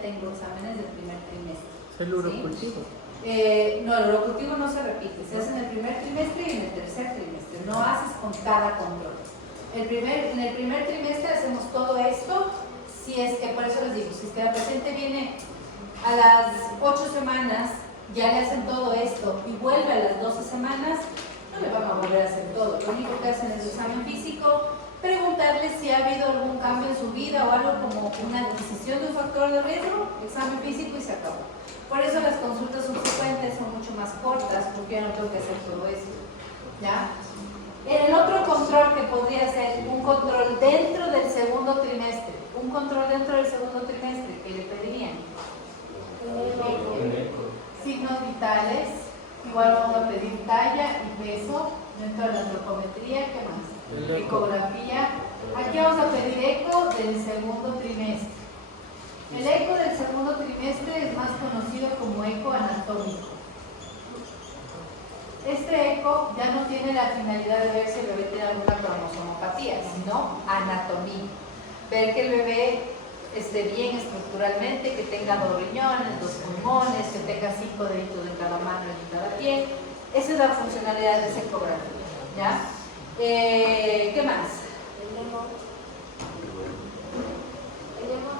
tengo exámenes del primer trimestre. ¿El urocultivo? No, el urocultivo no se repite, se hace en el primer trimestre y en el tercer trimestre, no haces con cada control. En el primer trimestre hacemos todo esto, si es que, por eso les digo, si es que la paciente viene a las 8 semanas, ya le hacen todo esto y vuelve a las 12 semanas, no le van a volver a hacer todo. Lo único que hacen es el examen físico, preguntarle si ha habido algún cambio en su vida o algo como una adquisición de un factor de riesgo, examen físico y se acabó. Por eso las consultas subsecuentes son mucho más cortas, porque yo no tengo que hacer todo esto. ¿Ya? El otro control que podría ser un control dentro del segundo trimestre, que le pedirían signos vitales, igual vamos a pedir talla y peso dentro de la antropometría. ¿Qué más? Ecografía. Aquí vamos a pedir eco del segundo trimestre. El eco del segundo trimestre es más conocido como eco anatómico. Este eco ya no tiene la finalidad de ver si el bebé tiene alguna cromosomopatía, sino anatomía. Ver que el bebé esté bien estructuralmente, que tenga 2 riñones, 2 pulmones, que tenga 5 deditos en cada mano y en cada pie. Esa es la funcionalidad de esa ecografía. ¿Ya? ¿Qué más? El emo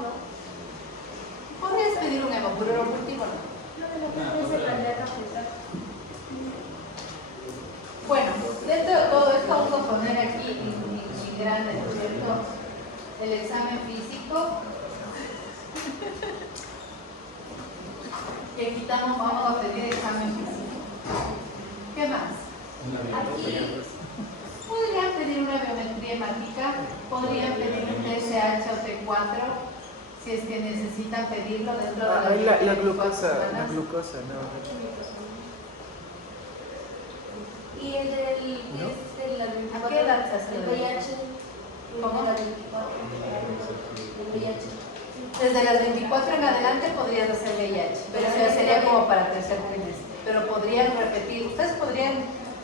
no. ¿Podrías pedir un emo, pero lo último no? Bueno, dentro de todo esto vamos a poner aquí en grande, ¿no es cierto? El examen físico. Y aquí vamos a pedir examen físico. ¿Qué más? Aquí podrían pedir una biometría hemática, podrían pedir un TSH o T4, si es que necesitan pedirlo dentro de la glucosa, no. Y el del... ¿No? ¿A qué edad se hace el VIH? ¿Cómo? El VIH. Desde las 24 en adelante podrías hacer VIH, pero eso ya sería como para tercer trimestre. Pero podrían repetir, ustedes podrían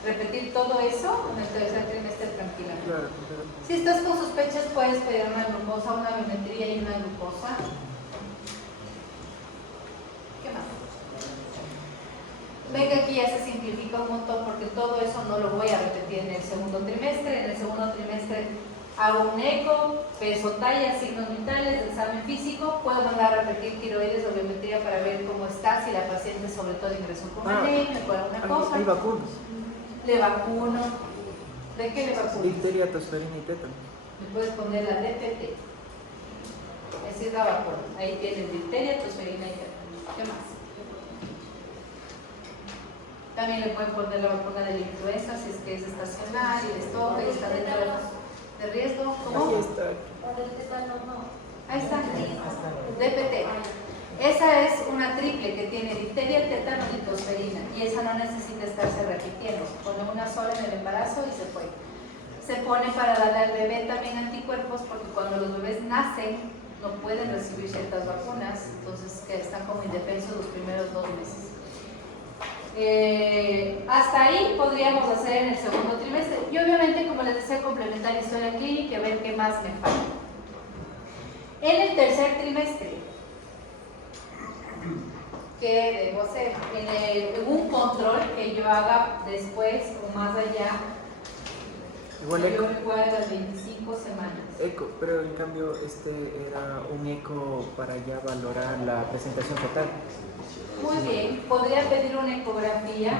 repetir todo eso en el tercer trimestre tranquilamente. Claro. Si estás con sospechas, puedes pedir una glucosa, una biometría y una glucosa. ¿Qué más? Ven que aquí ya se simplifica un montón porque todo eso no lo voy a repetir en el segundo trimestre. En el segundo trimestre hago un eco, peso, talla, signos vitales, examen físico. Puedo mandar a repetir tiroides o biometría para ver cómo está, si la paciente sobre todo ingresó con anemia o alguna cosa. Hay vacunas. Le vacuno. ¿De qué le vacuno? Difteria, tosferina y tétano. Le puedes poner la DPT. Esa es la vacuna. Ahí tienes difteria, tosferina y tétano. ¿Qué más? También le pueden poner la vacuna de la influenza si es que es estacional y les toca y está dentro de riesgo. ¿Cómo? Ahí está. Ahí está. DPT. Esa es una triple que tiene difteria, tétano y tosferina. Y esa no necesita estarse repitiendo. Se pone una sola en el embarazo y se fue. Se pone para darle al bebé también anticuerpos porque cuando los bebés nacen no pueden recibir ciertas vacunas. Entonces que están como indefensos los primeros 2 meses. Hasta ahí podríamos hacer en el segundo trimestre y obviamente, como les decía, complementar historia clínica y ver qué más me falta. En el tercer trimestre, ¿qué debo hacer? En un control que yo haga después o más allá, Igual yo eco. recuerdo las 25 semanas. Eco, pero en cambio era un eco para ya valorar la presentación total. Muy bien, podría pedir una ecografía.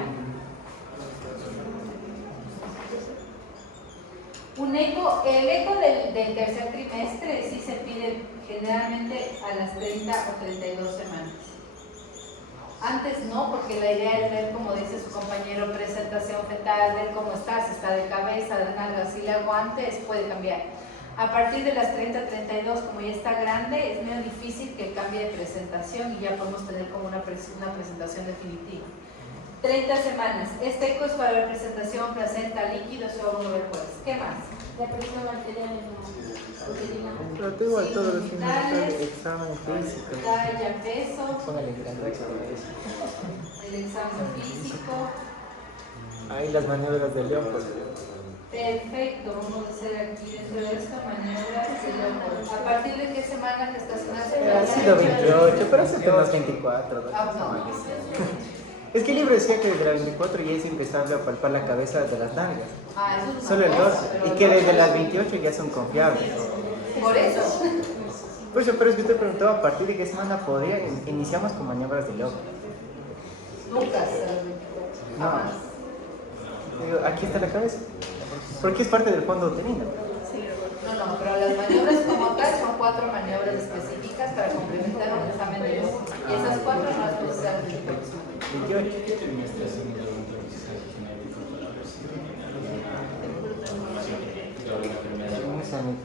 El eco del tercer trimestre sí se pide generalmente a las 30 o 32 semanas. Antes no, porque la idea es ver, como dice su compañero, presentación fetal, ver cómo está, si está de cabeza, de nalgas. Si le hago antes, puede cambiar. A partir de las 30-32, como ya está grande, es medio difícil que cambie de presentación y ya podemos tener como una presentación definitiva. 30 semanas. Este eco es para ver presentación, placenta, líquido, eso vamos a ver pues. ¿Qué más? La presión arterial uterina. Pero tú igual todos los signos Vitales, de examen físico. talla, peso, Póngale grande el examen físico. Ahí las maniobras de León, pues. Perfecto, vamos a hacer aquí dentro de esta maniobra. A partir de qué semana gestacional se Sí, sido 28, pero hace unos 24. ¿No? Ah, no. Es que el libro decía que desde las 24 ya es empezable a palpar la cabeza de las nalgas. Ah, eso es una Solo el 2. cosa, pero Y que no- desde las 28 ya son confiables. Por eso. Pues pero es que te preguntaba a partir de qué semana podría iniciamos con maniobras de loco. Nunca se los 24. No. Jamás. Digo, aquí está la cabeza. Porque es parte del fondo uterino. No, pero las maniobras como tal son 4 maniobras específicas para complementar un examen de ojo. Y esas 4 no las puedes usar en el próximo. 28. Un examen.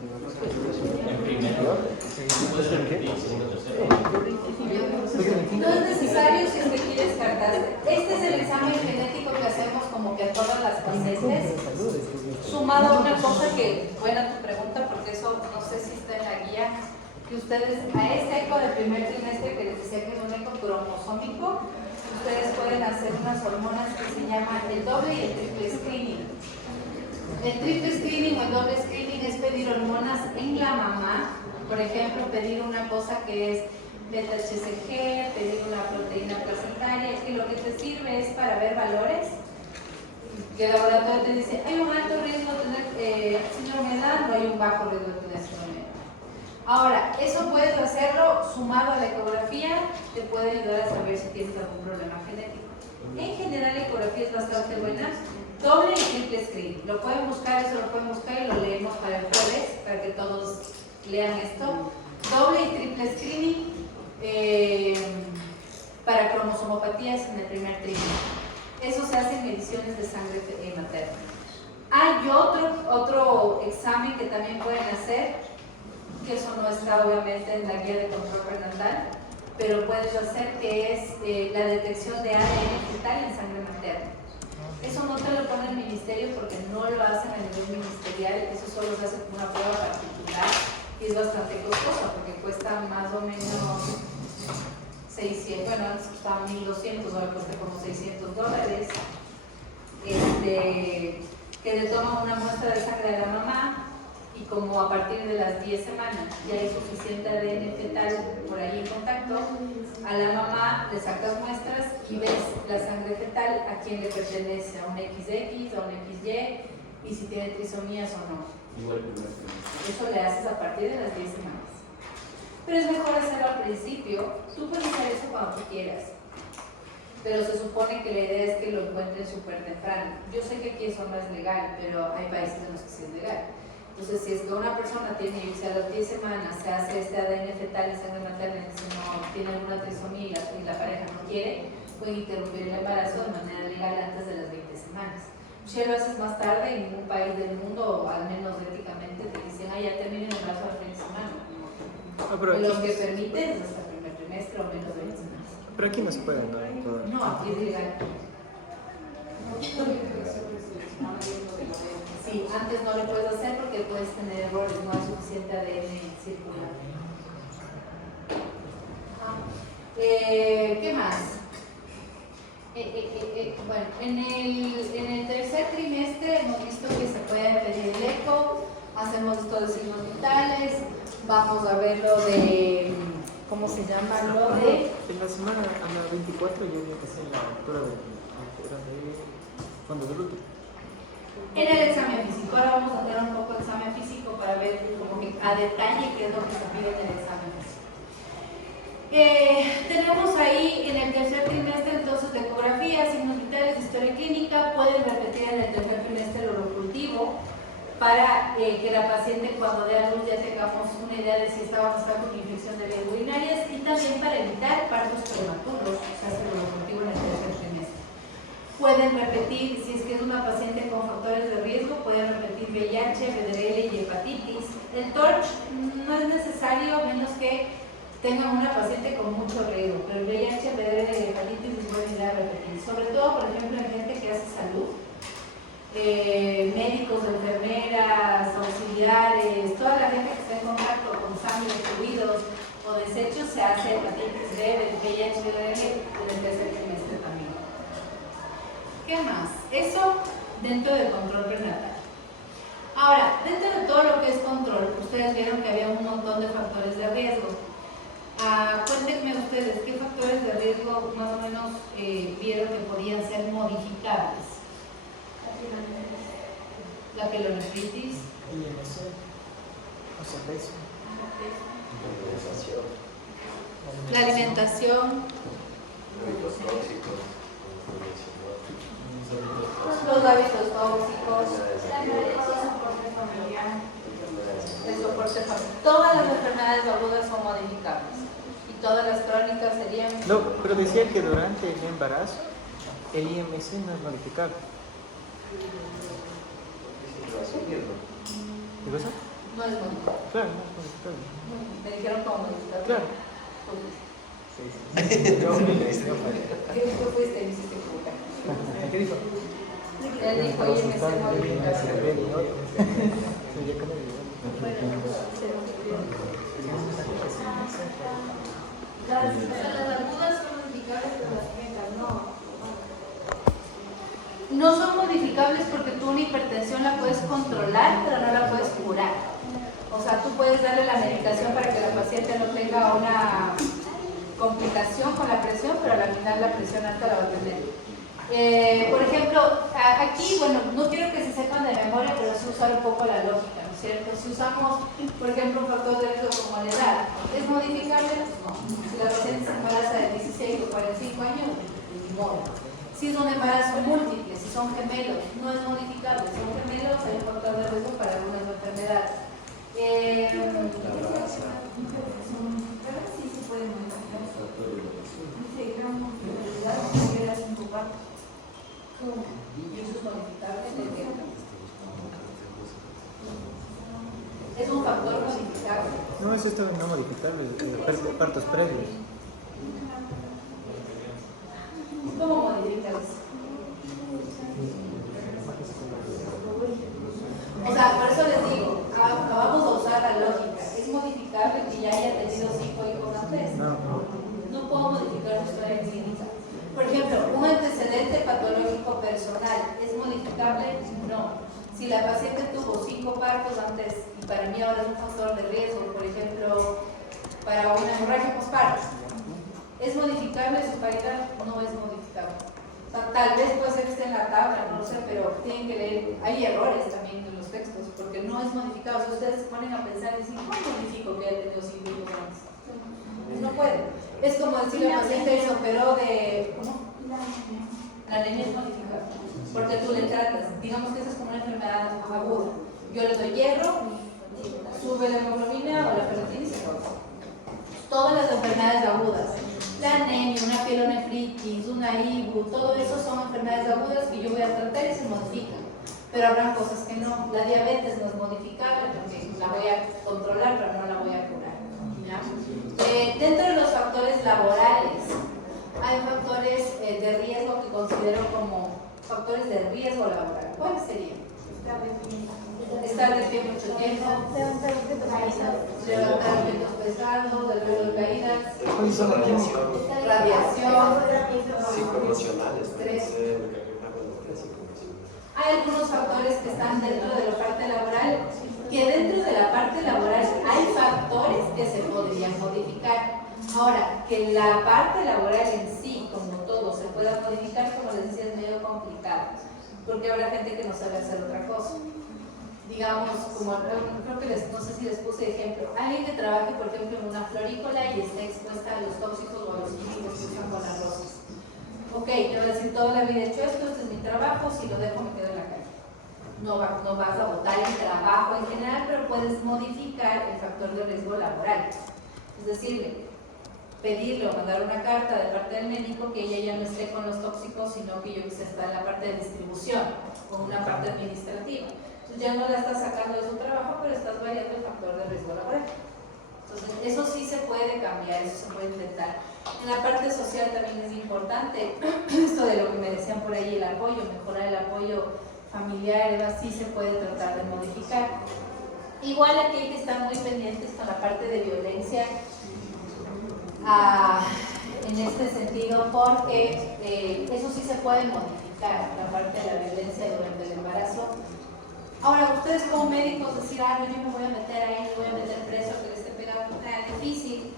No es necesario si usted quiere descartarse. Este es el examen genético que hacemos como que a todas las pacientes. Sumado a una cosa que, buena tu pregunta, porque eso no sé si está en la guía, que ustedes, a este eco del primer trimestre que les decía que es un eco cromosómico, ustedes pueden hacer unas hormonas que se llaman el doble y el triple screening. El triple screening o el doble screening es pedir hormonas en la mamá, por ejemplo, pedir una cosa que es beta-HCG, pedir una proteína placentaria, y lo que te sirve es para ver valores. Que el laboratorio te dice, hay un alto riesgo de tener síndrome de Down o hay un bajo riesgo de tener síndrome de Down. Ahora, eso puedes hacerlo sumado a la ecografía, te puede ayudar a saber si tienes algún problema genético. En general, la ecografía es bastante buena. Doble y triple screen. Lo pueden buscar, eso lo pueden buscar y lo leemos para el jueves, para que todos lean esto. Doble y triple screening para cromosomopatías en el primer trimestre. Eso se hace en mediciones de sangre materna. Hay otro examen que también pueden hacer, que eso no está obviamente en la guía de control prenatal, pero puedes hacer que es la detección de ADN fetal en sangre materna. Eso no te lo pone el ministerio porque no lo hacen a nivel ministerial, eso solo se hace con una prueba particular y es bastante costosa porque cuesta más o menos 600, bueno antes costaba 1.200, ahora cuesta como $600, que le toman una muestra de sangre a la mamá y como a partir de las 10 semanas ya hay suficiente ADN fetal por ahí en contacto, a la mamá le sacas muestras y ves la sangre fetal a quién le pertenece, a un XX, a un XY y si tiene trisomías o no. Eso le haces a partir de las 10 semanas. Pero es mejor hacerlo al principio. Tú puedes hacer eso cuando tú quieras. Pero se supone que la idea es que lo encuentren súper temprano. Yo sé que aquí eso no es legal, pero hay países en los que sí es legal. Entonces, si es que una persona tiene, o sea, a las 10 semanas se hace este ADN fetal en sangre materna, que si no tiene alguna trisomía y la pareja no quiere, pueden interrumpir el embarazo de manera legal antes de las 20 semanas. Si lo haces más tarde, en ningún país del mundo, o al menos éticamente, te dicen, ya termina el embarazo a la 20 semanas. Los que permiten es hasta el primer trimestre o menos de 20 semanas. Pero aquí no se puede, ¿no? No, aquí es ilegal. Sí, antes no lo puedes hacer porque puedes tener errores, no hay suficiente ADN circular. ¿Qué más? Bueno, en el tercer trimestre hemos visto que se puede pedir el eco, hacemos esto de signos vitales, vamos a ver lo de, ¿cómo se llama? Lo de... En la semana, a la 24, yo voy a hacer la altura de fondo de útero. En el examen físico, ahora vamos a tener un poco de examen físico para ver como que a detalle qué es lo que se pide en el examen físico. Tenemos ahí en el tercer trimestre entonces de ecografía, signos vitales, historia clínica, pueden repetir en el tercer trimestre el urocultivo para que la paciente cuando dé a luz ya tengamos una idea de si está o no está con infección de vías urinarias y también para evitar partos prematuros, se hace el urocultivo en el tercer trimestre. Pueden repetir, si es que es una paciente con factores de riesgo, pueden repetir VIH, VDRL y hepatitis. El TORCH no es necesario a menos que tengan una paciente con mucho riesgo, pero el VIH, VDRL y hepatitis es buena idea repetir. Sobre todo, por ejemplo, en gente que hace salud, médicos, enfermeras, auxiliares, toda la gente que está en contacto con sangre, fluidos o desechos, se hace hepatitis B, VIH, VDRL en el tercer trimestre también. ¿Qué más? Eso dentro del control prenatal. Ahora, dentro de todo lo que es control, ustedes vieron que había un montón de factores de riesgo. Cuéntenme ustedes, ¿qué factores de riesgo más o menos vieron que podían ser modificables? La pielonefritis. IMC, obeso. La alimentación. Los hábitos tóxicos. El soporte familiar. Todas las enfermedades agudas son modificables. Y todas las crónicas serían. No, pero decía que durante el embarazo el IMC no es modificable. ¿Qué cosa? No es modificable. Claro, no es modificable. Me dijeron cómo modificable. Claro. ¿Qué fuiste y me hiciste puta? ¿Qué dijo? Él dijo, oye, me estoy modificable. Las agudas son modificables, pero las crónicas no. No son modificables porque tú una hipertensión la puedes controlar, pero no la puedes curar. O sea, tú puedes darle la medicación para que la paciente no tenga una complicación con la presión, pero al final la presión alta la va a tener. Por ejemplo, aquí, bueno, no quiero que se sepan de memoria, pero sí usar un poco la lógica, ¿no es cierto? Si usamos, por ejemplo, un factor de riesgo como la edad, ¿es modificable? Pues no. Si la paciente se embaraza de 16 o 45 años, no. Si es un embarazo múltiple, si son gemelos, no es modificable. Si son gemelos, hay un factor de riesgo para algunas enfermedades. Sí se puede modificar. Y eso es modificable. Es un factor modificable. No, eso está no modificable, partos previos. ¿Cómo modificas? O sea, por eso les digo, acabamos de usar la lógica. ¿Es modificable que ya haya tenido 5 hijos antes? No puedo modificar su historia clínica. Por ejemplo, un antecedente patológico personal, ¿es modificable? No. Si la paciente tuvo 5 partos antes y para mí ahora es un factor de riesgo, por ejemplo, para una hemorragia postparto, ¿es modificable su paridad? No es modificable. O sea, tal vez puede ser que esté en la tabla, no lo sé, pero tienen que leer. Hay errores también en los textos, porque no es modificado. Si ustedes se ponen a pensar y dicen, ¿cómo modifico que haya tenido 5 hijos antes? Pues no puede. Es como decir la paciente se operó de. ¿Cómo? La anemia es modificable. Porque tú le tratas, digamos que esa es como una enfermedad aguda. Yo le doy hierro, sube la hemoglobina o la ferritina y se corta. Todas las enfermedades agudas, la anemia, una pielonefritis, una IBU, todo eso son enfermedades agudas que yo voy a tratar y se modifican. Pero habrá cosas que no. La diabetes no es modificable porque la voy a controlar, pero no la voy a curar. Dentro de los factores laborales, hay factores de riesgo que considero como factores de riesgo laboral. ¿Cuáles serían? Estar de pie mucho tiempo, levantar objetos pesados, de riesgo de caídas, radiación, psicoemocionales, estrés. Hay algunos factores que están dentro de la parte laboral, que dentro de la parte laboral hay factores que se podrían modificar. Ahora, que la parte laboral en sí, como todo, se pueda modificar, como les decía, es medio complicado, porque habrá gente que no sabe hacer otra cosa. Digamos, como creo que no sé si les puse ejemplo, alguien que trabaje, por ejemplo, en una florícola y esté expuesta a los tóxicos o a los químicos que usan con las rosas. Ok, te voy a decir, toda la vida he hecho esto, este es mi trabajo, si lo dejo me quedo en la calle. No vas a botar el trabajo en general, pero puedes modificar el factor de riesgo laboral. Es decir, pedirle o mandar una carta de parte del médico que ella ya no esté con los tóxicos, sino que yo que sé, está en la parte de distribución o una parte administrativa. Entonces ya no la estás sacando de su trabajo, pero estás variando el factor de riesgo laboral. Entonces eso sí se puede cambiar, eso se puede intentar. En la parte social también es importante esto de lo que me decían por ahí, el apoyo, mejorar el apoyo familiar, sí se puede tratar de modificar. Igual aquí hay que estar muy pendientes con la parte de violencia en este sentido, porque eso sí se puede modificar, la parte de la violencia durante el embarazo. Ahora, ustedes como médicos decir, no, yo me voy a meter ahí, me voy a meter preso, que le esté pegando, es difícil,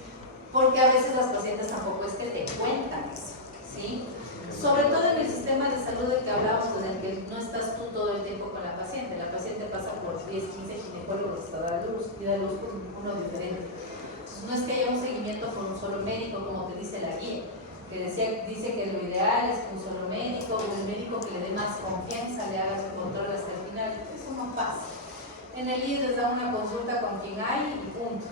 porque a veces pacientes tampoco es que te cuentan eso, ¿sí? Sobre todo en el sistema de salud del que hablábamos, en el que no estás tú todo el tiempo con la paciente pasa por 10, 15 ginecólogos hasta dar luz y da luz con uno diferente. Entonces, no es que haya un seguimiento con un solo médico, como te dice la guía, que dice que lo ideal es con un solo médico, o el médico que le dé más confianza, le haga su control hasta el final. Eso no pasa. En el IES les da una consulta con quien hay y punto.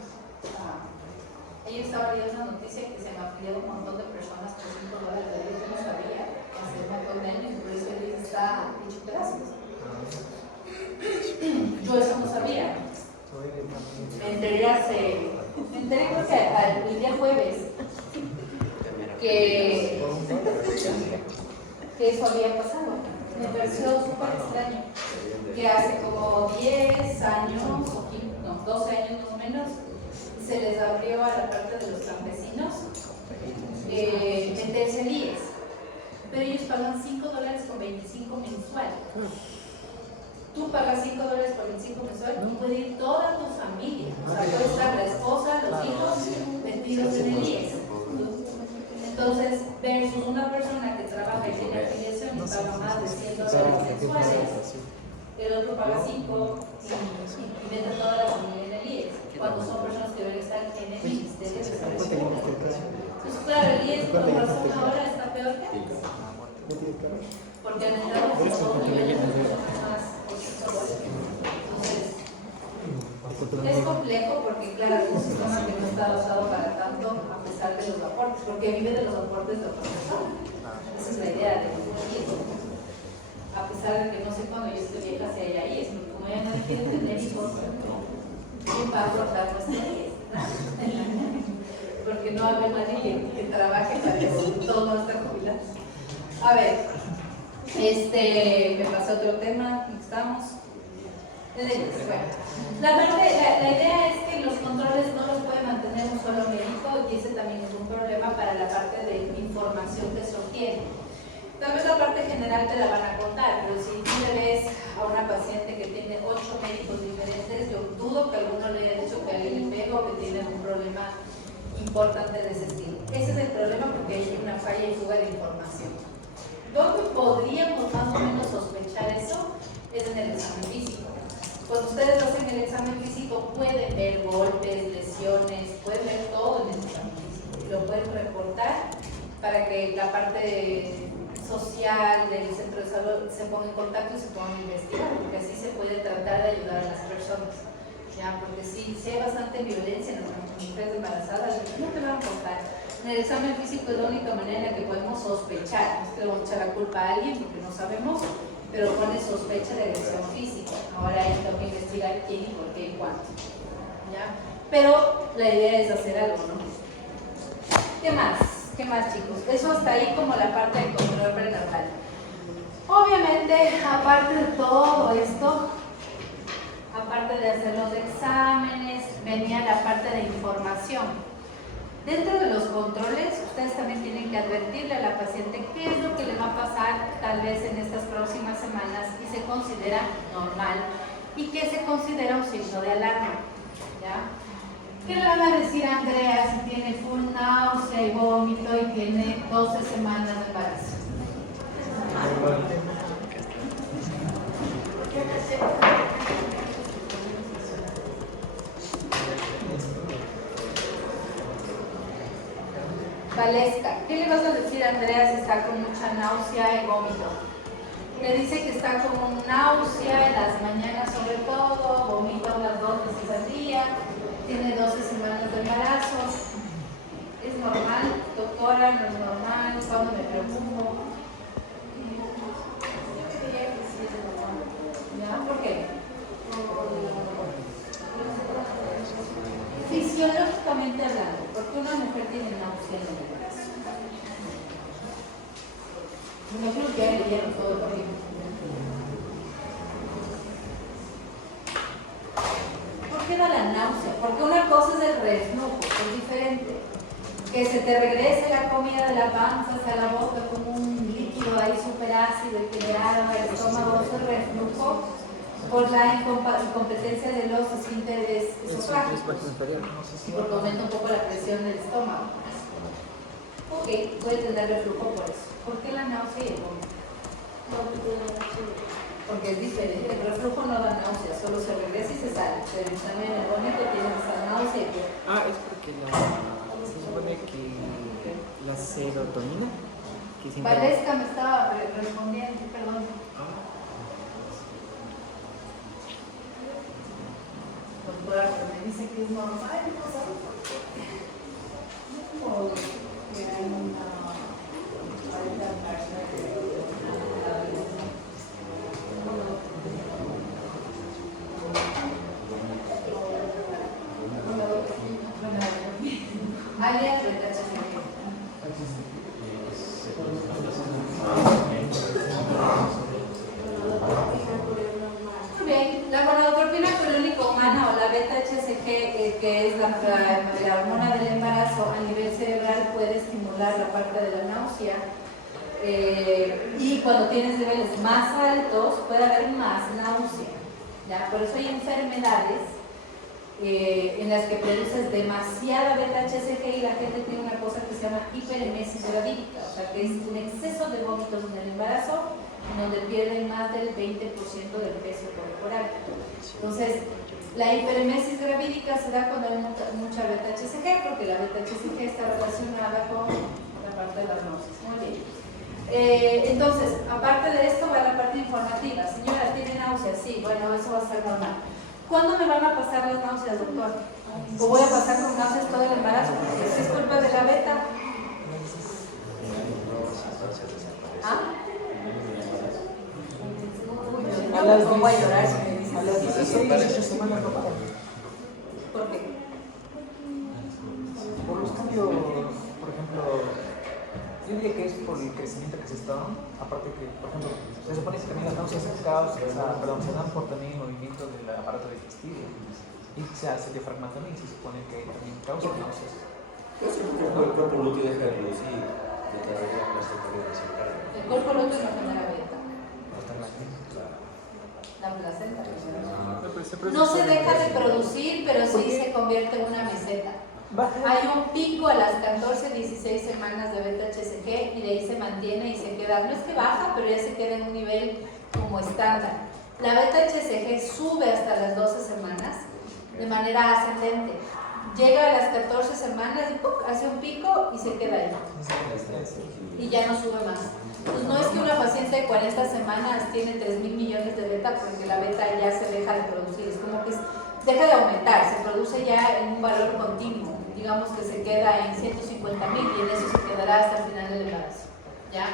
Ayer estaba leyendo una noticia que se me afiliado un montón de personas por $5. Yo no sabía, hace un montón de años, por eso el IES está hecho pedazos. Yo eso no sabía. Me enteré creo que el día jueves que eso había pasado. Me pareció súper extraño. Que hace como 10 años, o 12 años más o menos, se les abrió a la parte de los campesinos meterse en IES. Pero ellos pagan $5.25 mensual. Tú pagas $5 por 25 mensual y puede ir toda tu familia. O sea, puede estar la esposa, los hijos metidos en el IES. Entonces, versus una persona que trabaja y tiene afiliación y paga más de $100 mensuales, el otro paga 5 y mete a toda la familia en el IES, cuando son personas que deben estar en el Ministerio de Salud. Pues claro, el IES por razón ahora está peor que antes, porque han entrado como más. Entonces, es complejo porque claro, es un sistema que no está adaptado para tanto a pesar de los aportes, porque vive de los aportes de otra persona. Esa es la idea de IES. A pesar de que no sé cuándo yo estoy vieja si hay ahí, es porque como ya nadie quiere tener hijos, ¿quién va a aportar nuestra IES? Porque no hay nadie que trabaje para que todos no estén jubilados. A ver, me pasó otro tema, estamos. Bueno, la idea es que los controles no los puede mantener un solo médico y ese también es un problema para la parte de información que se obtiene. Tal vez la parte general te la van a contar, pero si tú le ves a una paciente que tiene 8 médicos diferentes, yo dudo que alguno le haya dicho que alguien le pega o que tiene un problema importante de ese estilo. Ese es el problema porque hay una falla y fuga de información. ¿Dónde podríamos más o menos sospechar eso? Es en el examen físico. Cuando ustedes hacen el examen físico pueden ver golpes, lesiones, pueden ver todo en el examen físico y lo pueden reportar para que la parte social del centro de salud se ponga en contacto y se ponga a investigar, porque así se puede tratar de ayudar a las personas, ¿ya? Porque si hay bastante violencia en las mujeres embarazadas, no te van a contar. En el examen físico es la única manera en la que podemos sospechar, no es que le vamos a echar la culpa a alguien porque no sabemos, pero pone sospecha de agresión física. Ahora hay que investigar quién y por qué y cuánto, ¿ya? Pero la idea es hacer algo, ¿no? ¿Qué más? ¿Qué más, chicos? Eso hasta ahí como la parte del control prenatal. Obviamente, aparte de todo esto, aparte de hacer los exámenes, venía la parte de información. Dentro de los controles, ustedes también tienen que advertirle a la paciente qué es lo que le va a pasar tal vez en estas próximas semanas y se considera normal y qué se considera un signo de alarma, ¿ya? ¿Qué le van a decir a Andrea si tiene full náusea y vómito y tiene 12 semanas de embarazo? Valesca, ¿qué le vas a decir a Andrea si está con mucha náusea y vómito? Le dice que está con náusea en las mañanas sobre todo, vomita unas 2 veces al día, tiene 12 semanas de embarazo. ¿Es normal? Doctora, no es normal, ¿cuándo me preocupo? Yo diría que sí es normal. ¿Ya? ¿Por qué? Fisiológicamente hablando, ¿por qué una mujer tiene náusea en el embarazo? No creo que ya leyeron todo lo mismo. ¿Por qué da la náusea? Porque una cosa es el reflujo, es diferente. Que se te regrese la comida de la panza hacia la boca como un líquido ahí súper ácido y que le haga el estómago, eso es reflujo por la incompetencia de los esfínteres esofágicos y porque aumenta un poco la presión del estómago. ok, puede tener reflujo por eso. ¿Por qué la náusea y el vómito? Porque es diferente, el reflujo no da náusea, solo se regresa y se sale. Pero también en el vómito tienes esa náusea y Es porque se supone que la serotonina, que siempre... Valesca me estaba respondiendo, perdón. Doctora, pero me dice que es normal, no sabe por qué. O que hay una alias retache. Muy bien, la gonadotropina colónica humana o la beta-HCG, que es la hormona del embarazo a nivel cerebral, puede estimular la parte de la náusea. Y cuando tienes niveles más altos puede haber más náusea, ¿ya? Por eso hay enfermedades en las que produces demasiada beta-HCG y la gente tiene una cosa que se llama hiperemesis gravídica, o sea que es un exceso de vómitos en el embarazo, en donde pierden más del 20% del peso corporal. Entonces, la hiperemesis gravídica se da cuando hay mucha beta-HCG, porque la beta-HCG está relacionada con la parte de las náuseas. Muy bien. Entonces, aparte de esto va la parte informativa. Señora, ¿tiene náuseas? Sí, bueno, eso va a ser normal. ¿Cuándo me van a pasar las náuseas, doctor? ¿O voy a pasar con náuseas todo el embarazo? Porque si es culpa de la beta. ¿Ah? Yo me pongo a llorar si me dicen. A las 16 semanas no paran. ¿Por qué? Por los cambios, por ejemplo, yo diría que es por el crecimiento que se está dando. Aparte que, por ejemplo, se supone que también las náuseas se dan por también el movimiento del aparato digestivo. Y se hace diafragmatomy y se supone que también causa náuseas. Yo siempre creo que el cuerpo no tiene que reducir, de cada día más se puede desencar. El cuerpo no te genera beta. Hasta la La placenta. No se deja de producir, pero sí se convierte en una meseta. Hay un pico a las 14, 16 semanas de beta-HCG y de ahí se mantiene y se queda, no es que baja, pero ya se queda en un nivel como estándar. La beta-HCG sube hasta las 12 semanas de manera ascendente. Llega a las 14 semanas y ¡pum!, hace un pico y se queda ahí. Y ya no sube más. Pues no es que una paciente de 40 semanas tiene 3.000 millones de beta porque la beta ya se deja de producir. Es como que deja de aumentar, se produce ya en un valor continuo. Digamos que se queda en 150.000 y en eso se quedará hasta el final del embarazo, ¿ya?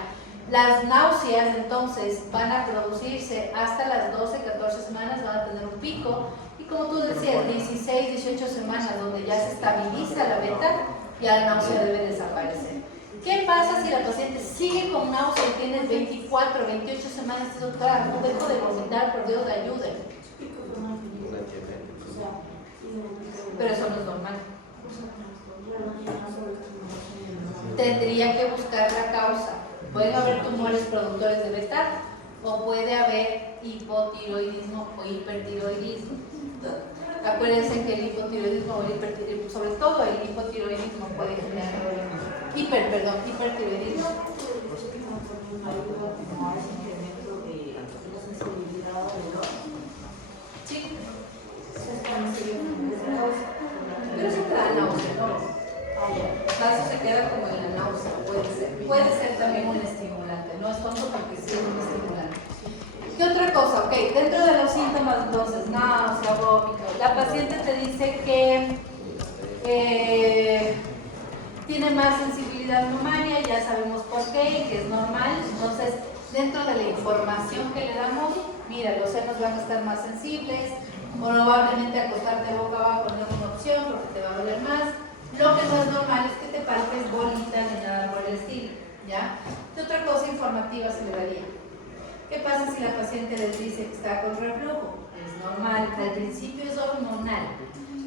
Las náuseas entonces van a producirse hasta las 12, 14 semanas, van a tener un pico y como tú decías, 16, 18 semanas donde ya se estabiliza la beta, ya la náusea debe desaparecer. ¿Qué pasa si la paciente sigue con náusea y tienes 24, 28 semanas? Doctora, no dejo de vomitar, por Dios, ayúdenme. Pero eso no es normal. Tendría que buscar la causa. Pueden haber tumores productores de beta o puede haber hipotiroidismo o hipertiroidismo. Acuérdense que el hipotiroidismo o el hipertiroidismo, sobre todo el hipotiroidismo puede generar hipertiroidismo. Sí. Pero eso te da náusea, ¿no? Eso se queda como en la náusea, puede ser también un estimulante, no es tonto porque sí es un estimulante. ¿Qué otra cosa? Ok, dentro de los síntomas entonces, náusea, vómito, la paciente te dice que tiene más sensibilidad a neumonía, ya sabemos por qué, que es normal. Entonces, dentro de la información que le damos, mira, los senos van a estar más sensibles, probablemente acostarte boca abajo no es una opción porque te va a doler más. Lo que no es normal es que te palpes bolita ni nada por el estilo, ¿ya? ¿Qué otra cosa informativa se le daría? ¿Qué pasa si la paciente les dice que está con reflujo? Es normal, al principio es hormonal,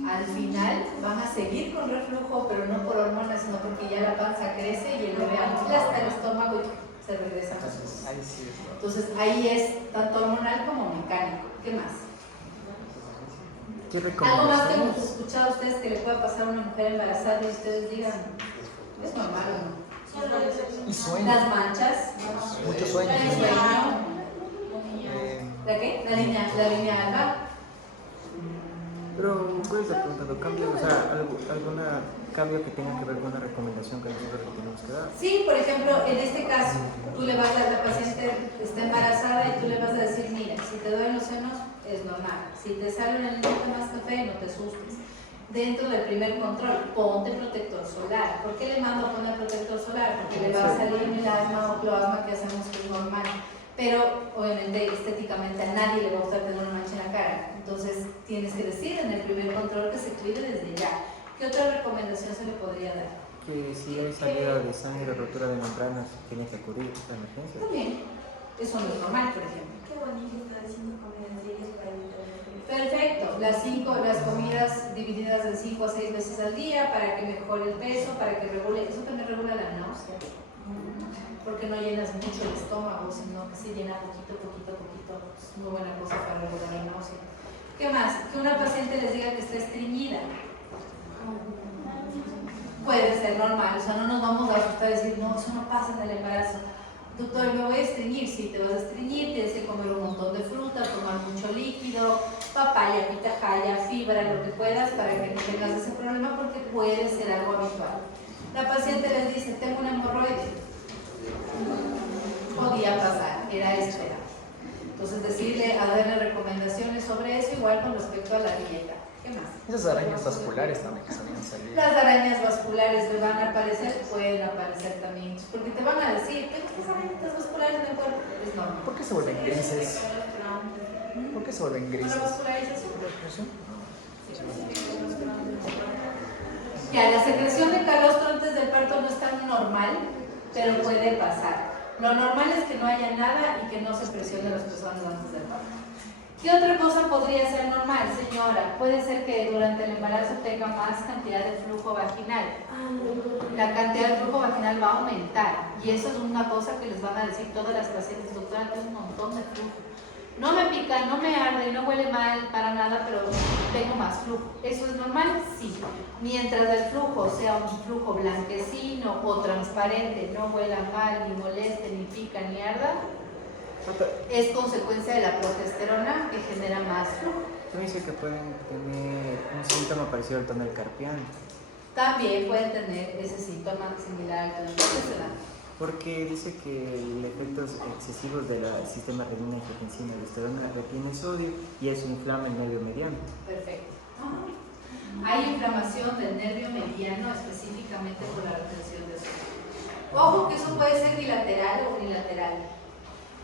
al final van a seguir con reflujo, pero no por hormonas, sino porque ya la panza crece y el bebé aplasta el estómago y se regresa a sus. Entonces ahí es tanto hormonal como mecánico. ¿Qué más? ¿Algo más que hemos escuchado ustedes que le pueda pasar a una mujer embarazada y ustedes digan, es normal o no? Y sueño. Las manchas, Mucho sueño. el sueño, Eh, la línea alba. Pero, ¿cuál es la pregunta? ¿No cambia? O sea, ¿alguna cambio que tenga que ver con una recomendación que nosotros le tenemos que dar? Sí, por ejemplo, en este caso, tú le vas a la paciente está embarazada y tú le vas a decir, mira, si te duelen los senos es normal, si te sale una niñita más café no te asustes. Dentro del primer control, ponte protector solar. ¿Por qué le mando a poner protector solar? Porque le va a salir melasma o cloasma que hacemos que es normal. Pero obviamente estéticamente a nadie le va a gustar tener una mancha en la cara. Entonces tienes que decir en el primer control que se cuide desde ya. ¿Qué otra recomendación se le podría dar? Que si hay salida de sangre, rotura de membranas, tiene que acudir a emergencia. También, eso no es normal, por ejemplo. Qué bonito está diciendo comidas diarias para evitar el reflujo. Perfecto, las comidas divididas de 5 a 6 veces al día para que mejore el peso, para que regule, eso también regula la náusea. Porque no llenas mucho el estómago, sino que se llena poquito. Es muy buena cosa para regular la náusea. ¿Qué más? Que una paciente les diga que está estreñida. Puede ser normal, o sea, no nos vamos a asustar y decir, no, eso no pasa en el embarazo. Doctor, me voy a estreñir. Sí, te vas a estreñir, tienes que comer un montón de fruta, tomar mucho líquido, papaya, pitahaya, fibra, lo que puedas para que no tengas ese problema porque puede ser algo habitual. La paciente les dice, tengo un hemorroide. Podía pasar, era esperable. Entonces decirle, a darle recomendaciones sobre eso, igual con respecto a la dieta. ¿Qué más? Esas arañas vasculares también que solían salir. Las arañas vasculares le van a aparecer, pueden aparecer también, porque te van a decir, tengo estas arañas vasculares en el cuerpo, es normal. ¿Por qué se vuelven grises? ¿Por qué se vuelven ¿Con la grises? vascularización? Ya, la secreción de calostro antes del parto no es tan normal, pero puede pasar. Lo normal es que no haya nada y que no se presione a las personas antes del parto. ¿Qué otra cosa podría ser normal, señora? Puede ser que durante el embarazo tenga más cantidad de flujo vaginal. La cantidad de flujo vaginal va a aumentar y eso es una cosa que les van a decir todas las pacientes, doctora, tengo un montón de flujo. No me pica, no me arde, no huele mal para nada, pero tengo más flujo. ¿Eso es normal? Sí. Mientras el flujo sea un flujo blanquecino o transparente, no huela mal, ni moleste, ni pica, ni arda, es consecuencia de la progesterona que genera más flujo. También dice que pueden tener un síntoma parecido al tonel carpiano. También pueden tener ese síntoma similar al tonel carpiano. Porque dice que el efectos excesivos del sistema renina-angiotensina y esterona retiene sodio y eso inflama el nervio mediano. Perfecto. Hay inflamación del nervio mediano específicamente por la retención de sodio. Ojo que eso puede ser bilateral o unilateral.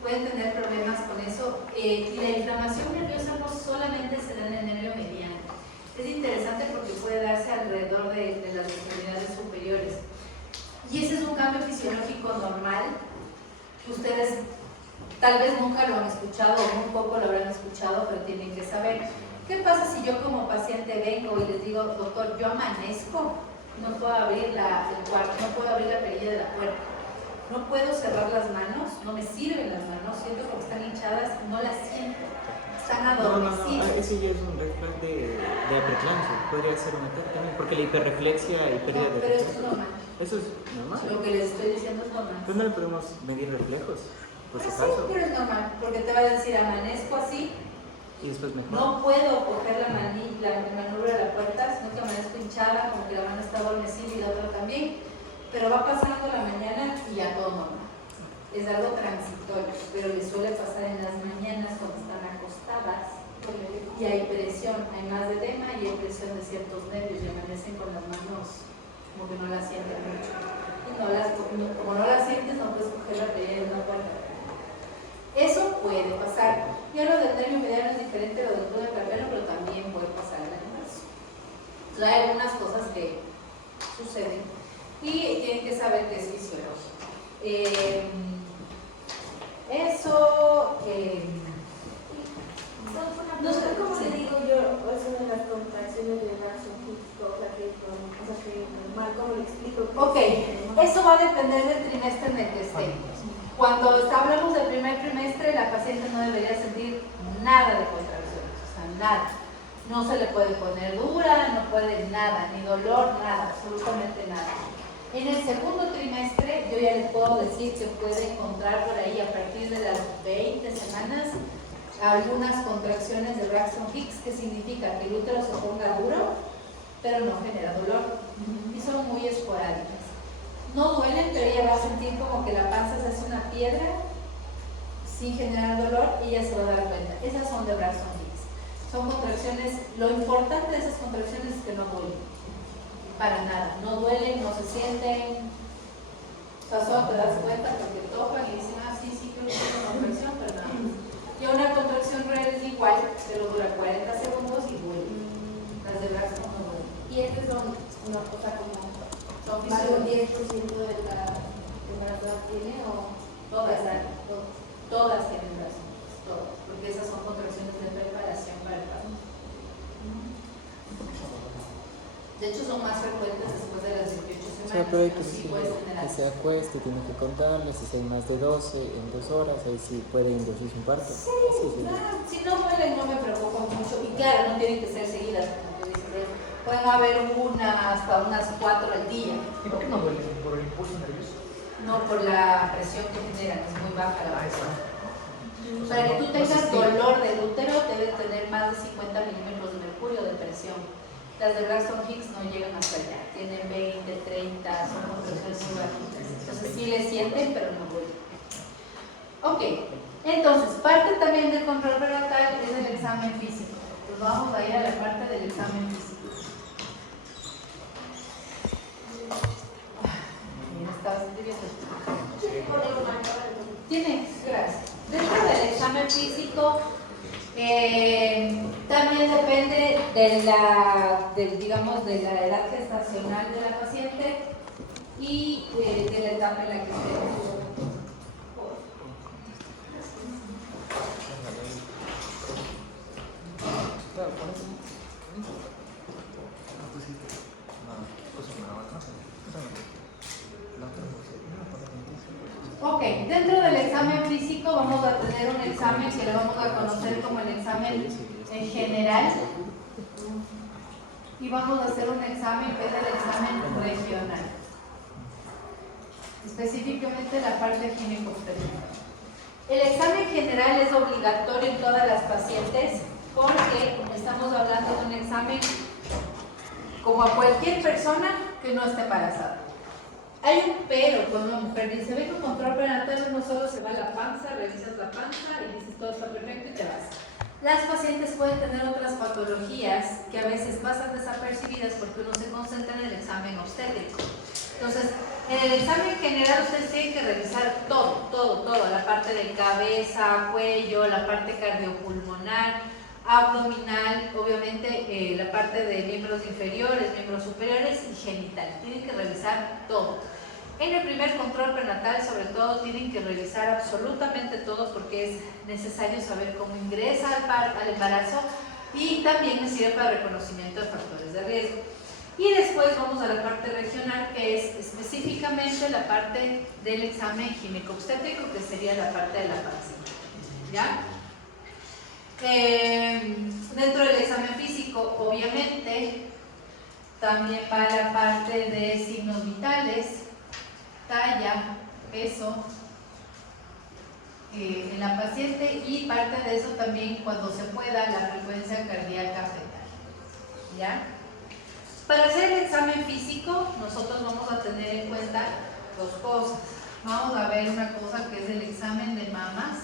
Pueden tener problemas con eso. Y la inflamación nerviosa no solamente se da en el nervio mediano. Es interesante porque puede darse alrededor de las extremidades superiores. Y ese es un cambio fisiológico normal que ustedes tal vez nunca lo han escuchado o muy poco lo habrán escuchado, pero tienen que saber. ¿Qué pasa si yo como paciente vengo y les digo, doctor, yo amanezco, no puedo abrir el cuarto, no puedo abrir la perilla de la puerta, no puedo cerrar las manos, no me sirven las manos, siento como están hinchadas, no las siento, están adormecidas? Ese ya es un red flag de preeclampsia. Podría ser un ataque también, porque la hiperreflexia y pérdida de Pero eso es reflejos. normal. Eso es normal. Lo que les estoy diciendo es normal. Pues no le podemos medir reflejos, por si Sí, acaso. pero es normal, porque te va a decir, amanezco así, Y después mejor. no puedo coger la manubrio de la puerta, sino que amanezco hinchada, como que la mano está adormecida y la otra también, pero va pasando la mañana y ya todo normal. Es algo transitorio, pero les suele pasar en las mañanas cuando están acostadas y hay presión, hay más edema y hay presión de ciertos nervios y amanecen con las manos como que no las sienten mucho. Y como no las sientes, no puedes coger la perilla de una puerta. Eso puede pasar. Ya lo del nervio mediano es diferente a lo del tonel carpiano, pero también puede pasar en el embarazo. Entonces hay algunas cosas que suceden y tienen que saber que es fisiológico. No sé cómo le digo yo, es una de las contracciones de brazo justo, o sea que es normal, ¿cómo le explico? Ok, eso va a depender del trimestre en el que esté. Cuando hablamos del primer trimestre, la paciente no debería sentir nada de contracciones, o sea, nada. No se le puede poner dura, no puede nada, ni dolor, nada, absolutamente nada. En el segundo trimestre, yo ya les puedo decir que puede encontrar por ahí a partir de las 20 semanas algunas contracciones de Braxton Hicks, que significa que el útero se ponga duro, pero no genera dolor. Y son muy esporádicas. No duelen, pero ella va a sentir como que la panza se hace una piedra sin generar dolor y ella se va a dar cuenta. Esas son de Braxton Hicks. Son contracciones, lo importante de esas contracciones es que no duelen. Para nada, no duelen, no se sienten. Pasó, te das cuenta porque tocan y dicen, ah, sí, creo que es una contracción, pero nada más. Y una contracción real es igual, pero dura 40 segundos y duele. Las de Braxton no duelen. Y estas son una cosa como Son más del fisiológicas. 10% de la embarazo tiene o Todas, todas. todas tienen Braxton Hicks, todas, porque esas son contracciones de preparación para el parto. De hecho, son más frecuentes después de las 18 semanas. Pero hay que así decir puedes que generar. se acueste, tiene que contarle, si hay más de 12 en 2 horas, ahí sí puede inducirse un parto. Sí. Si no duelen, no me preocupa mucho. Y claro, no tienen que ser seguidas, como tú dices. Pueden haber hasta unas 4 al día. ¿Y por qué no duele? ¿Por el impulso nervioso? No por la presión que generan, es muy baja la presión. Para que tú tengas Entonces, dolor del útero, debe tener más de 50 milímetros de mercurio de presión. Las de Braxton Hicks no llegan hasta allá, tienen 20, 30, son contracciones muy bajitas. Entonces sí le sienten, pero no duelen. Ok, entonces, parte también del control prenatal es el examen físico. Pues vamos a ir a la parte del examen físico. Bien, estabas escribiendo. Tiene, gracias. Dentro del examen físico, también depende de la edad gestacional de la paciente y de la etapa en la que esté. Ok, dentro del examen físico vamos a tener un examen que le vamos a conocer como el examen en general y vamos a hacer un examen que es el examen regional, específicamente la parte ginecobstétrica. El examen general es obligatorio en todas las pacientes porque estamos hablando de un examen como a cualquier persona que no esté embarazada. Hay un pero cuando una mujer dice, ven con control prenatal, uno solo se va a la panza, revisas la panza y dices todo está perfecto y te vas. Las pacientes pueden tener otras patologías que a veces pasan desapercibidas porque uno se concentra en el examen obstétrico. Entonces, en el examen general ustedes tienen que revisar todo, la parte de cabeza, cuello, la parte cardiopulmonar, abdominal, obviamente la parte de miembros inferiores, miembros superiores y genital. Tienen que revisar todo. En el primer control prenatal, sobre todo, tienen que revisar absolutamente todo porque es necesario saber cómo ingresa al embarazo y también les sirve para reconocimiento de factores de riesgo. Y después vamos a la parte regional, que es específicamente la parte del examen ginecobstétrico, que sería la parte de la pancita. ¿Ya? Dentro del examen físico, obviamente, también va la parte de signos vitales, talla, peso en la paciente y parte de eso también, cuando se pueda, la frecuencia cardíaca fetal. ¿Ya? Para hacer el examen físico, nosotros vamos a tener en cuenta dos cosas. Vamos a ver una cosa que es el examen de mamas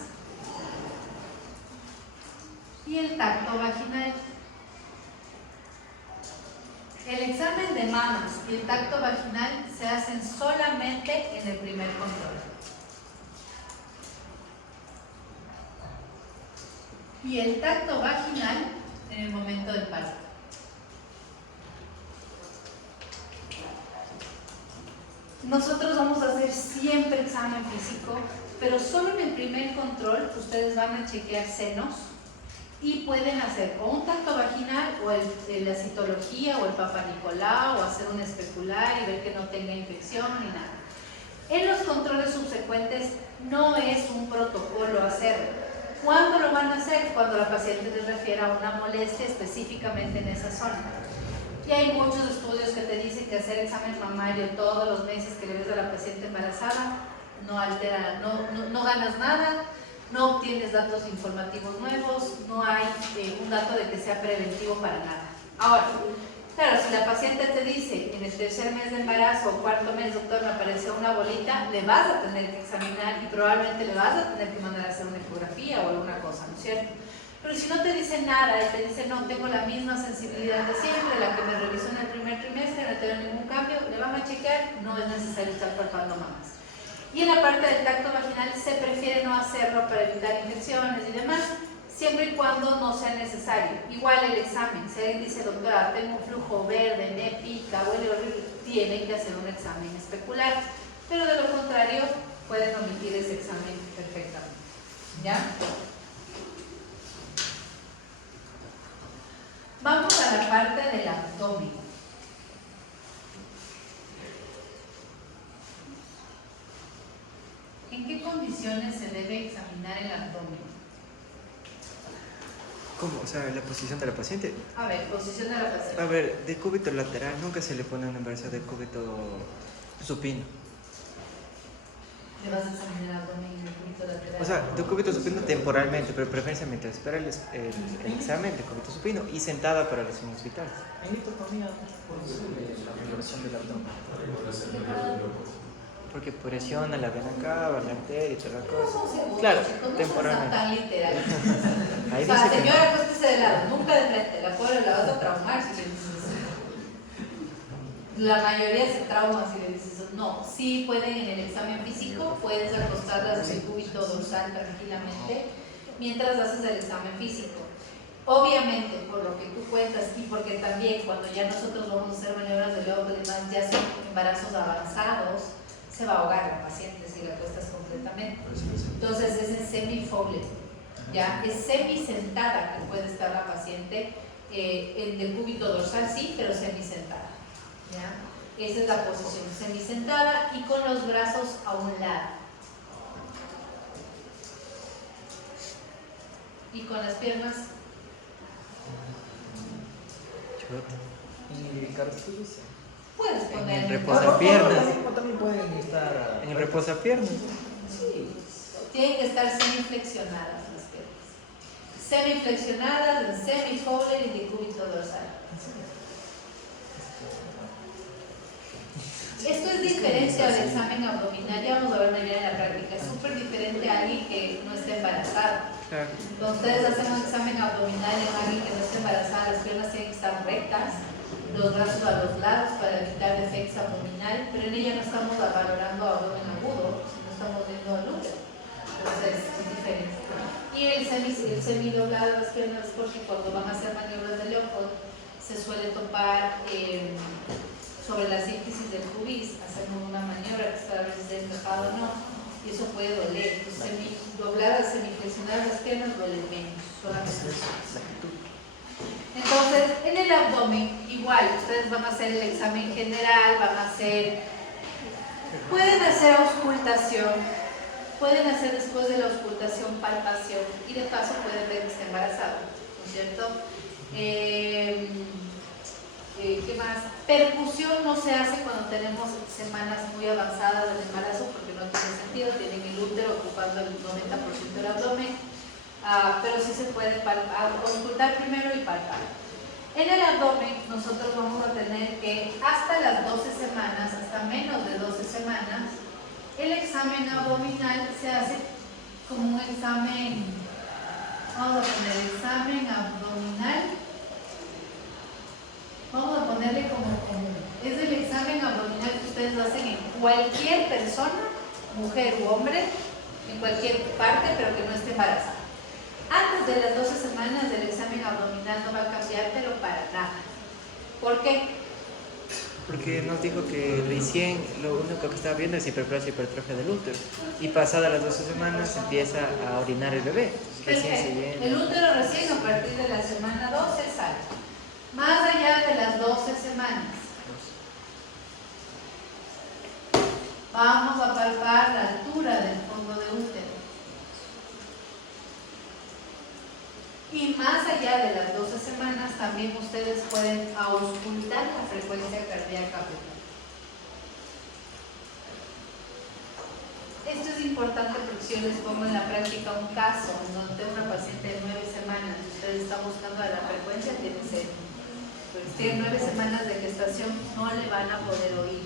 y el tacto vaginal. El examen de mamas y el tacto vaginal se hacen solamente en el primer control. Y el tacto vaginal en el momento del parto. Nosotros vamos a hacer siempre examen físico, pero solo en el primer control ustedes van a chequear senos y pueden hacer o un tacto vaginal o la citología o el papanicolau o hacer un especular y ver que no tenga infección ni nada. En los controles subsecuentes no es un protocolo hacerlo. ¿Cuándo lo van a hacer? Cuando la paciente les refiera a una molestia específicamente en esa zona. Y hay muchos estudios que te dicen que hacer examen mamario todos los meses que le ves a la paciente embarazada no altera, no ganas nada, no obtienes datos informativos nuevos, no hay un dato de que sea preventivo para nada. Ahora, claro, si la paciente te dice en el tercer mes de embarazo o cuarto mes, doctor, me apareció una bolita, le vas a tener que examinar y probablemente le vas a tener que mandar a hacer una ecografía o alguna cosa, ¿no es cierto? Pero si no te dice nada y te dice, no, tengo la misma sensibilidad de siempre, la que me revisó en el primer trimestre, no tengo ningún cambio, le van a chequear, no es necesario estar palpando mamas. Y en la parte del tacto vaginal se prefiere no hacerlo para evitar infecciones y demás, siempre y cuando no sea necesario. Igual el examen, si alguien dice, doctora, tengo un flujo verde, me pica, huele horrible, tiene que hacer un examen especular, pero de lo contrario pueden omitir ese examen perfectamente. ¿Ya? Vamos a la parte del abdomen. ¿En qué condiciones se debe examinar el abdomen? ¿Cómo? O sea, la posición de la paciente. A ver, posición de la paciente. A ver, de cúbito lateral nunca se le pone una embarazo de cúbito supino. Le vas a examinar el abdomen en el cúbito lateral. O sea, de cúbito supino temporalmente, pero preferencia mientras espera el examen de cúbito supino y sentada para los signos vitales. En lipotomía, por la regulación del abdomen. Porque presiona la vena cava, la arteria y toda la No cosa. son segundos, Claro, chicos, no temporalmente. son tan literales. Ahí O sea, dice que señora, no. acuéstese de lado, nunca de frente, la pobre la vas a traumar si le dices eso. La mayoría se trauma si le dices eso. No, sí pueden en el examen físico, puedes acostarlas en el cúbito dorsal tranquilamente mientras haces el examen físico. Obviamente, por lo que tú cuentas y porque también cuando ya nosotros vamos a hacer maniobras de lóbulo y demás, ya son embarazos avanzados, se va a ahogar la paciente si la acuestas completamente. Entonces es en semi-folded, ¿ya? Es semi-sentada que puede estar la paciente en el cúbito dorsal, sí, pero semi-sentada, ¿ya? Esa es la posición, semi-sentada y con los brazos a un lado. Y con las piernas. Y cartillas. Puedes poner el reposapiernas. También pueden estar. En el reposapiernas. Sí. Tienen que estar semiflexionadas las piernas. Semiflexionadas, en semi-folded y de cúbito dorsal. Esto es diferente al examen abdominal, ya vamos a ver mañana en la práctica. Es súper diferente a alguien que no esté embarazado. Claro. Cuando ustedes hacen un examen abdominal en alguien que no esté embarazada, las piernas tienen que estar rectas, los brazos a los lados para evitar defectos abdominal, pero en ella no estamos valorando abdomen agudo, sino estamos viendo el útero. Entonces es diferente. Y el semi doblado de las piernas es porque cuando van a hacer maniobras de Leopold se suele topar sobre la síntesis del pubis, hacemos una maniobra que está a veces despejado o no, y eso puede doler. Entonces, dobladas, semiflexionadas las piernas duelen menos, solamente. Entonces, en el abdomen, igual, ustedes van a hacer el examen general, pueden hacer auscultación, pueden hacer después de la auscultación palpación, y de paso pueden ver que está embarazado, ¿no es cierto? ¿Qué más? Percusión no se hace cuando tenemos semanas muy avanzadas del embarazo porque no tiene sentido, tienen el útero ocupando el 90% del abdomen, pero sí se puede auscultar primero y palpar. En el abdomen nosotros vamos a tener que hasta las 12 semanas, hasta menos de 12 semanas, el examen abdominal se hace como un examen, vamos a poner examen abdominal. Vamos a ponerle como común. Es el examen abdominal que ustedes hacen en cualquier persona, mujer u hombre, en cualquier parte, pero que no esté embarazada. Antes de las 12 semanas del examen abdominal no va a cambiar, pero para nada. ¿Por qué? Porque nos dijo que recién lo único que estaba viendo es hiperplasia y hipertrofia del útero. Y pasadas las 12 semanas empieza a orinar el bebé. Recién se llena. El útero recién a partir de la semana 12 sale. Más allá de las 12 semanas, vamos a palpar la altura del fondo de útero. Y más allá de las 12 semanas, también ustedes pueden auscultar la frecuencia cardíaca fetal. Esto es importante porque si yo les pongo en la práctica un caso en donde tengo una paciente de 9 semanas, ustedes están buscando a la frecuencia, tiene 0. Pues tiene 9 semanas de gestación, no le van a poder oír.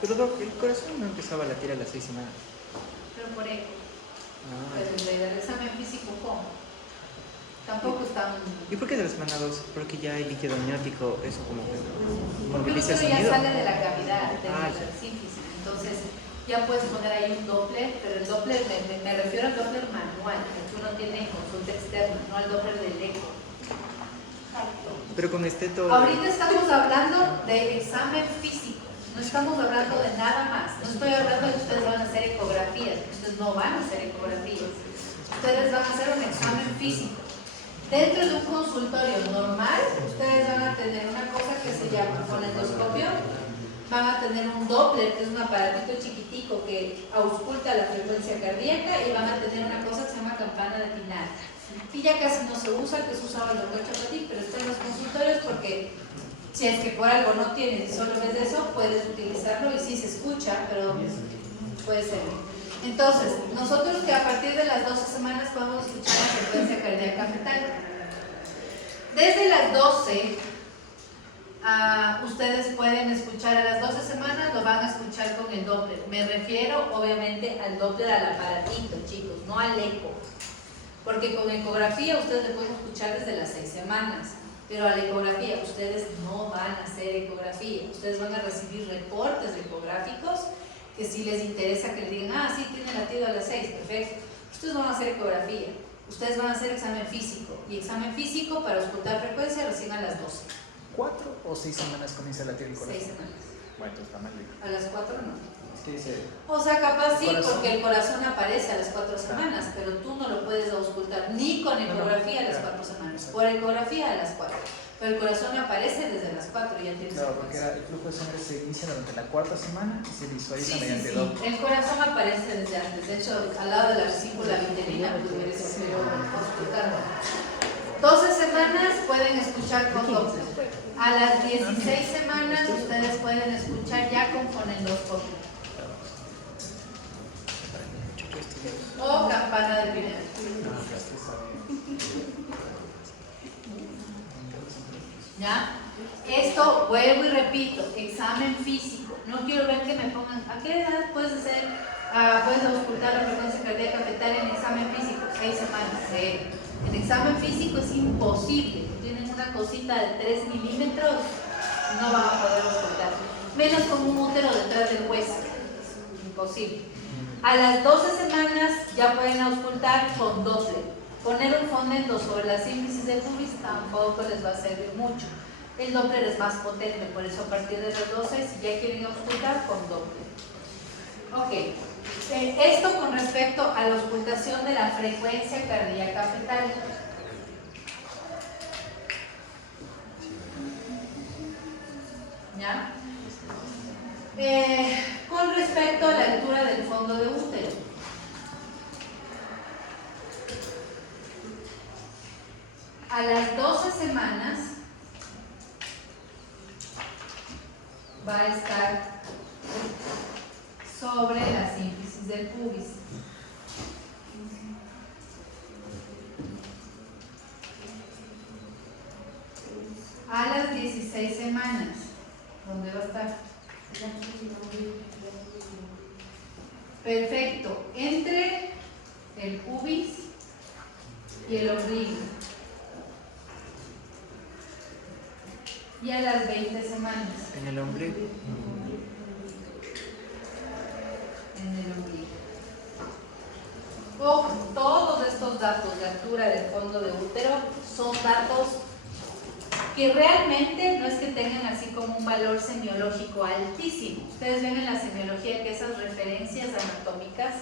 Pero Doc, el corazón no empezaba a latir a las 6 semanas. Pero por eco. Ah, Pero en realidad el examen físico, ¿cómo? Tampoco es tan... ¿y por qué de la semana 2? Porque ya hay líquido amniótico, eso como que Porque moviliza el ya sonido. sale de la cavidad, de Ah, la sínfisis. Entonces, ya puedes poner ahí un Doppler, pero el Doppler, me refiero al Doppler manual, que uno tiene en consulta externa, no al Doppler del eco. Pero con esteto. Ahorita estamos hablando de examen físico, no estamos hablando de nada más. No estoy hablando de que ustedes van a hacer ecografías, porque ustedes no van a hacer ecografías. Ustedes van a hacer un examen físico. Dentro de un consultorio normal, ustedes van a tener una cosa que se llama fonendoscopio, van a tener un Doppler, que es un aparatito chiquitico que ausculta la frecuencia cardíaca, y van a tener una cosa que se llama campana de Tinar. Y ya casi no se usa, que se usaba el doctor Chapatín, pero está en los consultorios porque si es que por algo no tienes y solo ves eso, puedes utilizarlo y sí se escucha, pero puede ser. Entonces, nosotros que a partir de las 12 semanas podemos escuchar la frecuencia cardíaca fetal. Desde las 12, ustedes pueden escuchar a las 12 semanas, lo van a escuchar con el Doppler. Me refiero obviamente al Doppler, al aparatito, chicos, no al eco. Porque con ecografía ustedes le pueden escuchar desde las 6 semanas, pero a la ecografía ustedes no van a hacer ecografía, ustedes van a recibir reportes ecográficos que si les interesa que le digan, sí, tiene latido a las 6, perfecto. Ustedes van a hacer ecografía, ustedes van a hacer examen físico, y examen físico para auscultar frecuencia recién a las 12. 4 o 6 semanas comienza a latir el corazón. 6 semanas. Bueno, entonces está mal. A las 4 no. Es que dice, O sea, capaz sí, Corazón. porque el corazón aparece a las 4 semanas, pero tú no lo puedes auscultar ni con ecografía a las 4 semanas, por ecografía a las 4. Pero el corazón aparece desde las 4 y ya tienes claro, porque secuencia. el flujo de sangre se inicia durante la 4ª semana y se visualiza Sí, mediante sí, Doppler. sí. El corazón aparece desde antes. De hecho, al lado de la vesícula vitelina puedes auscultarlo. 12 semanas pueden escuchar con Doppler. A las 16 semanas ustedes pueden escuchar ya con fonendoscopio o campana de Pinel. ¿Ya? Esto, vuelvo y repito, examen físico. No quiero ver que me pongan, ¿a qué edad puedes hacer, puedes auscultar la frecuencia cardíaca fetal en examen físico? 6 semanas. En examen físico es imposible. Tienen una cosita de 3 milímetros, no van a poder auscultar. Menos con un útero detrás del hueso. Imposible. A las 12 semanas ya pueden auscultar con Doppler. Poner un fonendo sobre la sínfisis del pubis tampoco les va a servir mucho. El Doppler es más potente, por eso a partir de las 12, si ya quieren auscultar, con Doppler. Ok. Esto con respecto a la auscultación de la frecuencia cardíaca fetal. ¿Ya? Con respecto a la altura del fondo de útero. A las 12 semanas va a estar sobre la sínfisis del pubis. A las 16 semanas, ¿dónde va a estar? Perfecto, entre el pubis y el ombligo. Y a las 20 semanas. En el ombligo. En el ombligo. Ojo, todos estos datos de altura del fondo de útero son datos que realmente no es que tengan así como un valor semiológico altísimo. Ustedes ven en la semiología que esas referencias anatómicas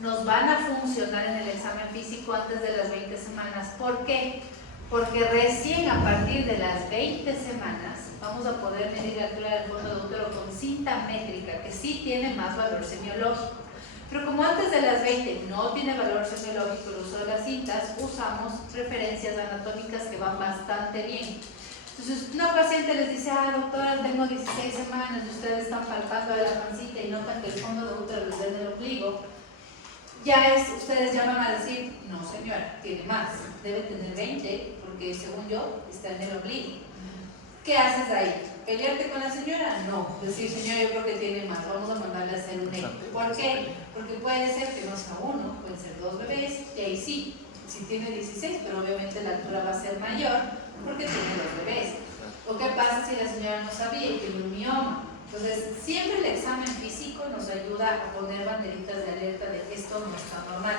nos van a funcionar en el examen físico antes de las 20 semanas. ¿Por qué? Porque recién a partir de las 20 semanas vamos a poder medir la altura del fondo de útero con cinta métrica, que sí tiene más valor semiológico. Pero como antes de las 20 no tiene valor sociológico el uso de las cintas, usamos referencias anatómicas que van bastante bien. Entonces, una paciente les dice, doctora, tengo 16 semanas y ustedes están palpando de la pancita y notan que el fondo de útero les da en el ombligo. Ustedes ya van a decir, no señora, tiene más, debe tener 20, porque según yo, está en el ombligo. ¿Qué haces ahí? ¿Pelearte con la señora? No. Decir, señora, yo creo que tiene más, vamos a mandarle a hacer un eco. ¿Por qué? Porque puede ser que no sea uno, pueden ser 2 bebés, y ahí sí, si tiene 16, pero obviamente la altura va a ser mayor, porque tiene 2 bebés. ¿O qué pasa si la señora no sabía y tiene un mioma? Entonces, siempre el examen físico nos ayuda a poner banderitas de alerta de que esto no está normal.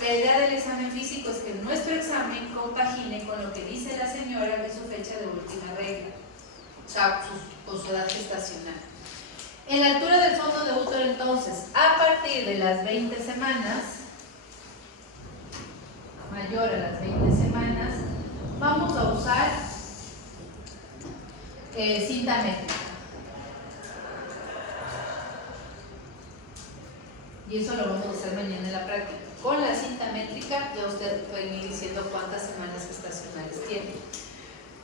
La idea del examen físico es que nuestro examen compagine con lo que dice la señora de su fecha de última regla, o sea, con su edad gestacional. En la altura del fondo de útero, entonces, a partir de las 20 semanas, mayor a las 20 semanas, vamos a usar cinta métrica. Y eso lo vamos a hacer mañana en la práctica. Con la cinta métrica ya usted puede ir diciendo cuántas semanas gestacionales tiene.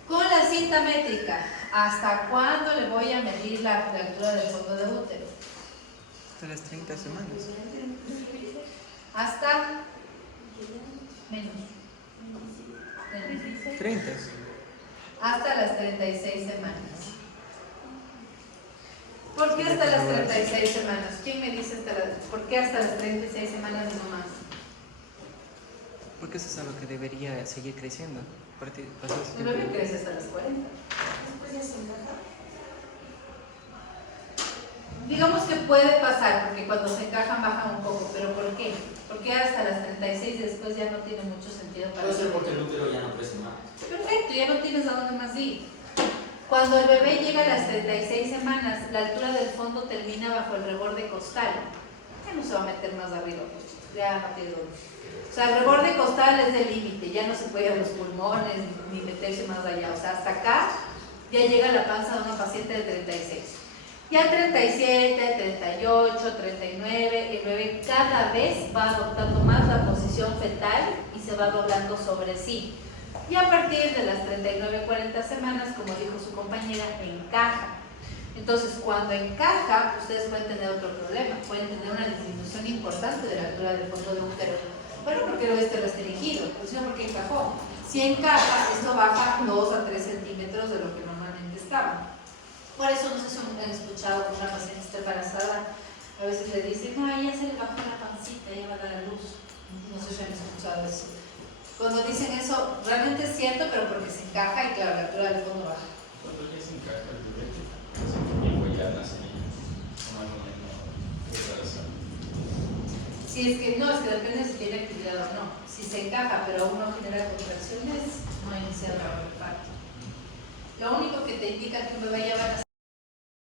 Con la cinta métrica, ¿hasta cuándo le voy a medir la altura del fondo de útero? Hasta las 30 semanas. Hasta menos. 30. Hasta las 36 semanas. ¿Por qué hasta las 36 semanas? ¿Quién me dice por qué hasta las 36 semanas y no más? Porque eso es algo que debería seguir creciendo. El bebé crece hasta las 40. Después ya se encaja. Digamos que puede pasar, porque cuando se encajan bajan un poco, pero ¿por qué? Porque hasta las 36 y después ya no tiene mucho sentido para Puede ser porque el útero ya no crece más. Perfecto, ya no tienes a dónde más ir. Cuando el bebé llega a las 36 semanas, la altura del fondo termina bajo el reborde costal. Ya no se va a meter más arriba, pues, ya no tiene dónde. O sea, el reborde costal es el límite, ya no se puede ir a los pulmones ni meterse más allá. O sea, hasta acá ya llega la panza de una paciente de 36. Ya 37, 38, 39, el bebé cada vez va adoptando más la posición fetal y se va doblando sobre sí. Y a partir de las 39, 40 semanas, como dijo su compañera, encaja. Entonces, cuando encaja, ustedes pueden tener otro problema, pueden tener una disminución importante de la altura del fondo de útero. Bueno, porque no esté restringido, sino porque encajó. Si encaja, esto baja 2 a 3 centímetros de lo que normalmente estaba. Por eso, no sé si han escuchado que una paciente está embarazada, a veces le dicen, no, ya se le bajó la pancita, ya va a dar a luz. No sé si han escuchado eso. Cuando dicen eso, realmente es cierto, pero porque se encaja y claro, la altura del fondo baja. Cuando ya se encaja el bebé, hace tiempo ya nace más o menos razón. Si es que no, es que depende si tiene actividad o no. Si se encaja, pero aún no genera contracciones, no ha iniciado el parto. Lo único que te indica que un bebé ya va a nacer